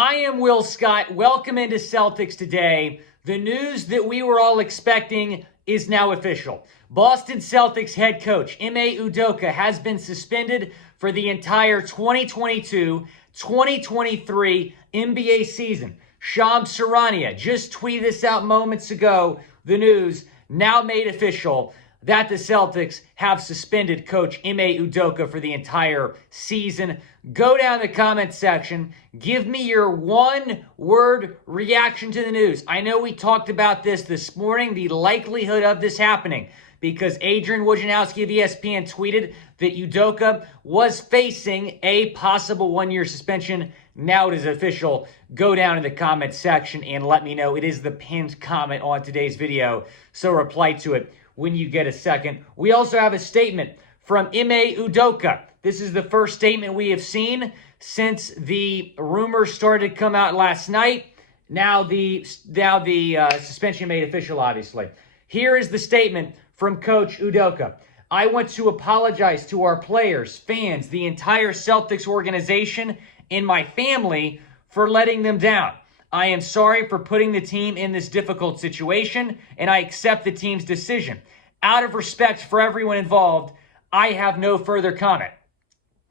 I am Will Scott. Welcome into Celtics Today. The news that we were all expecting is now official. Boston Celtics head coach Ime Udoka has been suspended for the entire 2022-2023 NBA season. Shams Charania just tweeted this out moments ago. The news now made official that the Celtics have suspended coach Ime Udoka for the entire season. Go down the comment section. Give me your one-word reaction to the news. I know we talked about this morning, the likelihood of this happening, because Adrian Wojnarowski of ESPN tweeted that Udoka was facing a possible one-year suspension. Now it is official. Go down in the comment section and let me know. It is the pinned comment on today's video, so reply to it when you get a second. We also have a statement from Ime Udoka. This is the first statement we have seen since the rumors started to come out last night. Now the suspension made official, obviously. Here is the statement from Coach Udoka. I want to apologize to our players, fans, the entire Celtics organization, and my family for letting them down. I am sorry for putting the team in this difficult situation, and I accept the team's decision. Out of respect for everyone involved, I have no further comment.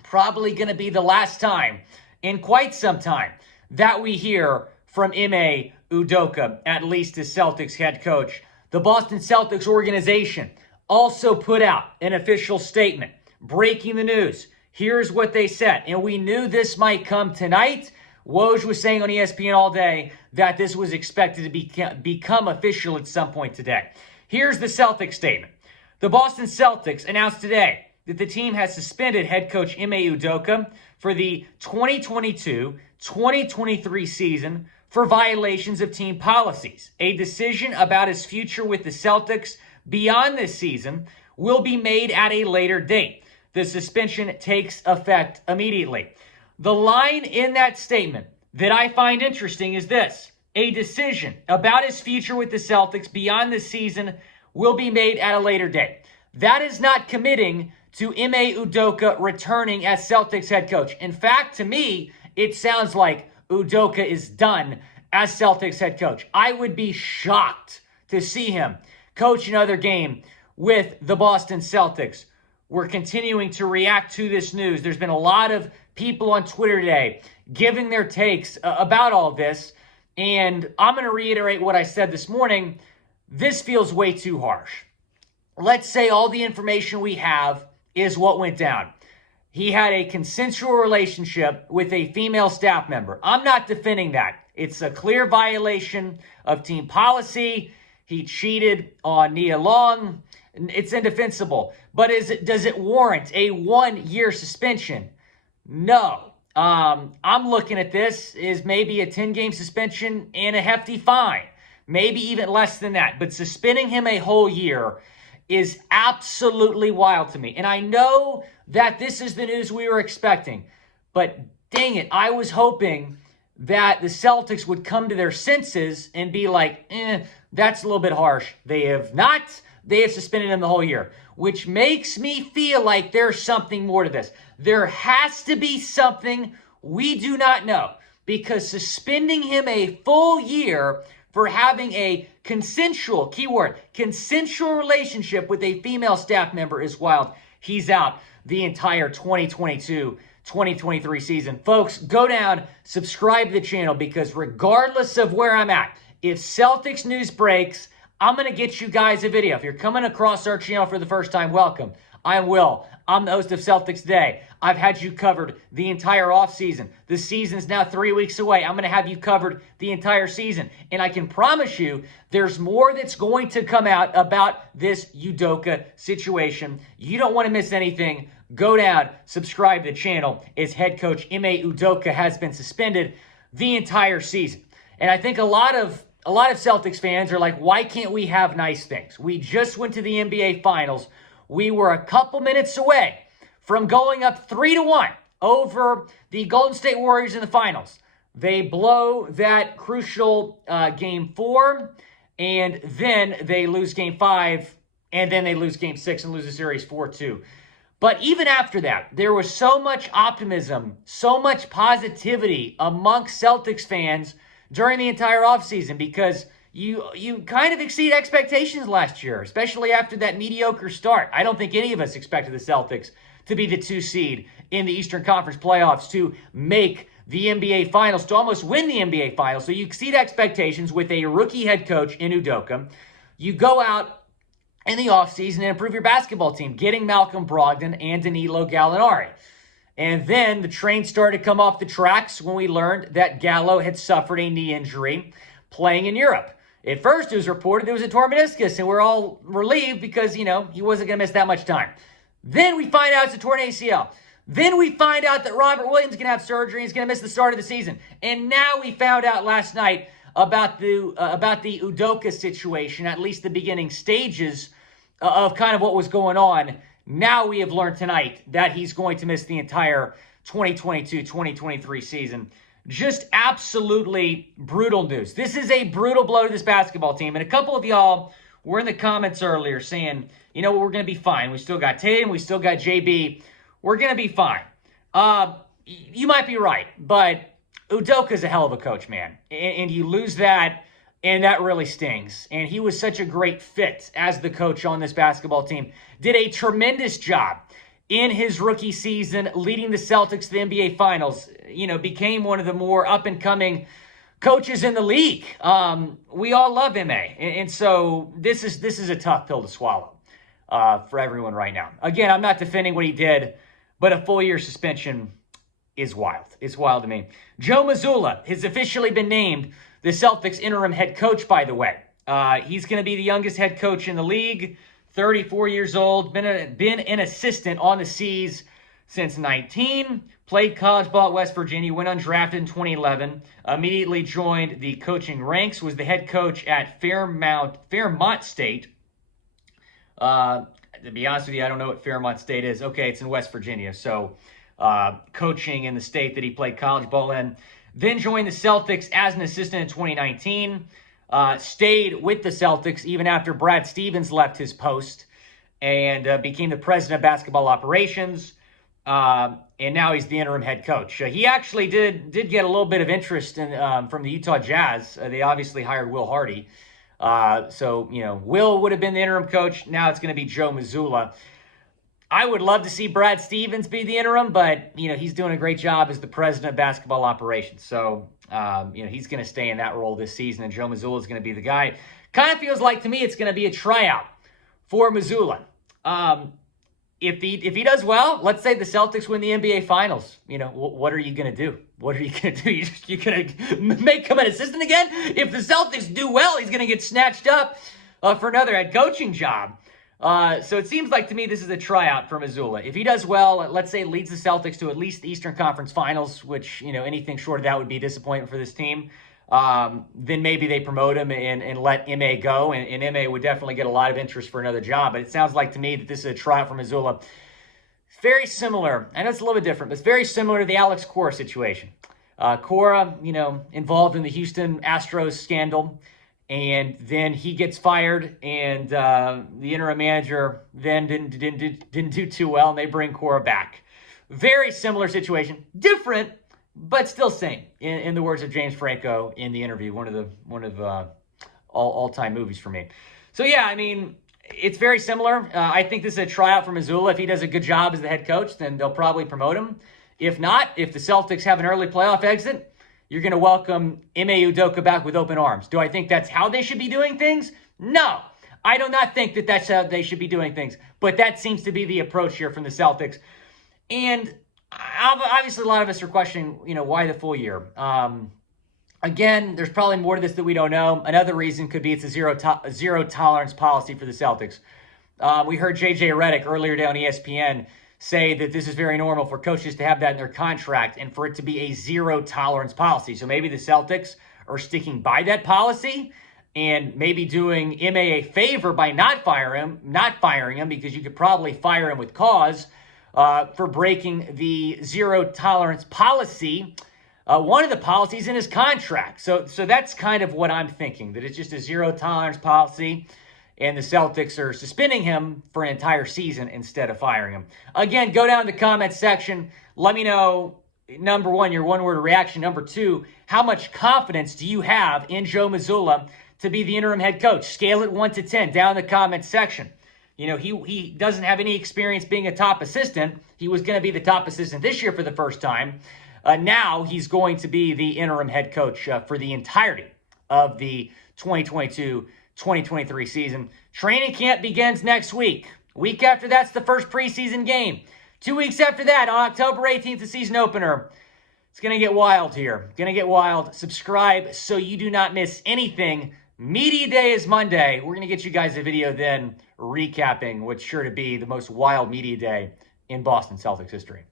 Probably going to be the last time in quite some time that we hear from Ime Udoka, at least as Celtics head coach. The Boston Celtics organization also put out an official statement breaking the news. Here's what they said, and we knew this might come tonight. Woj was saying on ESPN all day that this was expected to become official at some point today. Here's the Celtics statement. The Boston Celtics announced today that the team has suspended head coach Ime Udoka for the 2022-2023 season for violations of team policies. A decision about his future with the Celtics beyond this season will be made at a later date. The suspension takes effect immediately. The line in that statement that I find interesting is this: a decision about his future with the Celtics beyond this season will be made at a later date. That is not committing to Ime Udoka returning as Celtics head coach. In fact, to me, it sounds like Udoka is done as Celtics head coach. I would be shocked to see him coach another game with the Boston Celtics. We're continuing to react to this news. There's been a lot of people on Twitter today giving their takes about all this, and I'm going to reiterate what I said this morning. This feels way too harsh. Let's say all the information we have is what went down. He had a consensual relationship with a female staff member. I'm not defending that. It's a clear violation of team policy. He cheated on Nia Long. It's indefensible. But does it warrant a one-year suspension? No. I'm looking at this as maybe a 10-game suspension and a hefty fine. Maybe even less than that. But suspending him a whole year is absolutely wild to me. And I know that this is the news we were expecting. But dang it, I was hoping that the Celtics would come to their senses and be like, that's a little bit harsh. They have not. They have suspended him the whole year, which makes me feel like there's something more to this. There has to be something we do not know, because suspending him a full year for having a consensual, keyword, consensual relationship with a female staff member is wild. He's out the entire 2022-2023 season. Folks, go down, subscribe to the channel, because regardless of where I'm at, if Celtics news breaks, I'm going to get you guys a video. If you're coming across our channel for the first time, welcome. I'm Will. I'm the host of Celtics Today. I've had you covered the entire offseason. The season's now 3 weeks away. I'm going to have you covered the entire season. And I can promise you there's more that's going to come out about this Udoka situation. You don't want to miss anything. Go down, subscribe to the channel, as head coach Ime Udoka has been suspended the entire season. And I think a lot of Celtics fans are like, why can't we have nice things? We just went to the NBA Finals. We were a couple minutes away from going up 3-1 over the Golden State Warriors in the finals. They blow that crucial Game 4, and then they lose Game 5, and then they lose Game 6 and lose the series 4-2. But even after that, there was so much optimism, so much positivity amongst Celtics fans during the entire offseason because you kind of exceed expectations last year, especially after that mediocre start. I don't think any of us expected the Celtics to be the 2 seed in the Eastern Conference playoffs, to make the NBA Finals, to almost win the NBA Finals. So you exceed expectations with a rookie head coach in Udoka. You go out in the offseason and improve your basketball team, getting Malcolm Brogdon and Danilo Gallinari. And then the train started to come off the tracks when we learned that Gallo had suffered a knee injury playing in Europe. At first, it was reported it was a torn meniscus, and we're all relieved because, he wasn't going to miss that much time. Then we find out it's a torn ACL. Then we find out that Robert Williams is going to have surgery and he's going to miss the start of the season. And now we found out last night about the Udoka situation, at least the beginning stages of kind of what was going on. Now we have learned tonight that he's going to miss the entire 2022-2023 season. Just absolutely brutal news. This is a brutal blow to this basketball team. And a couple of y'all were in the comments earlier saying, we're going to be fine. We still got Tatum. We still got JB. We're going to be fine. You might be right, but Udoka's a hell of a coach, man. And you lose that, and that really stings. And he was such a great fit as the coach on this basketball team. Did a tremendous job in his rookie season, leading the Celtics to the NBA Finals. Became one of the more up-and-coming coaches in the league. We all love Ime. And so this is a tough pill to swallow for everyone right now. Again, I'm not defending what he did, but a full-year suspension is wild. It's wild to me. Joe Mazzulla has officially been named the Celtics interim head coach, by the way. He's going to be the youngest head coach in the league, 34 years old, been an assistant on the C's since 19, played college ball at West Virginia, went undrafted in 2011, immediately joined the coaching ranks, was the head coach at Fairmont State. To be honest with you, I don't know what Fairmont State is. Okay, it's in West Virginia. So coaching in the state that he played college ball in. Then joined the Celtics as an assistant in 2019. Stayed with the Celtics even after Brad Stevens left his post and became the president of basketball operations. And now he's the interim head coach. He actually did get a little bit of interest from the Utah Jazz. They obviously hired Will Hardy. So, Will would have been the interim coach. Now it's going to be Joe Mazzulla. I would love to see Brad Stevens be the interim, but, he's doing a great job as the president of basketball operations. So, he's going to stay in that role this season, and Joe Mazzulla is going to be the guy. Kind of feels like to me it's going to be a tryout for Mazzulla. If he does well, let's say the Celtics win the NBA Finals. What are you going to do? What are you going to do? You're going to make him an assistant again? If the Celtics do well, he's going to get snatched up for another head coaching job. So it seems like to me this is a tryout for Mazzulla. If he does well, let's say it leads the Celtics to at least the Eastern Conference Finals, which, anything short of that would be disappointment for this team. Then maybe they promote him and let Ime go, and Ime would definitely get a lot of interest for another job. But it sounds like to me that this is a tryout for Mazzulla. Very similar. I know it's a little bit different, but it's very similar to the Alex Cora situation. Cora, involved in the Houston Astros scandal, and then he gets fired, and the interim manager then didn't do too well, and they bring Cora back. Very similar situation, different, but still same. In the words of James Franco in The Interview, one of all-time movies for me. So yeah, it's very similar. I think this is a tryout for Mazzulla. If he does a good job as the head coach, then they'll probably promote him. If not, if the Celtics have an early playoff exit, you're going to welcome Ime Udoka back with open arms. Do I think that's how they should be doing things? No. I do not think that that's how they should be doing things. But that seems to be the approach here from the Celtics. And obviously a lot of us are questioning, why the full year? Again, there's probably more to this that we don't know. Another reason could be it's a zero tolerance policy for the Celtics. We heard J.J. Redick earlier today on ESPN say that this is very normal for coaches to have that in their contract and for it to be a zero tolerance policy. So maybe the Celtics are sticking by that policy and maybe doing Ime a favor by not firing him because you could probably fire him with cause for breaking the zero tolerance policy. One of the policies in his contract. So that's kind of what I'm thinking, that it's just a zero tolerance policy. and the Celtics are suspending him for an entire season instead of firing him. Again, go down in the comments section. Let me know, number one, your one-word reaction. Number two, how much confidence do you have in Joe Mazzulla to be the interim head coach? Scale it 1 to 10 down in the comments section. You know, he doesn't have any experience being a top assistant. He was going to be the top assistant this year for the first time. Now he's going to be the interim head coach for the entirety of the 2022-2023 season. Training camp begins next week. Week after that's the first preseason game. 2 weeks after that, on October 18th, the season opener. It's going to get wild here. Going to get wild. Subscribe so you do not miss anything. Media Day is Monday. We're going to get you guys a video then recapping what's sure to be the most wild media day in Boston Celtics history.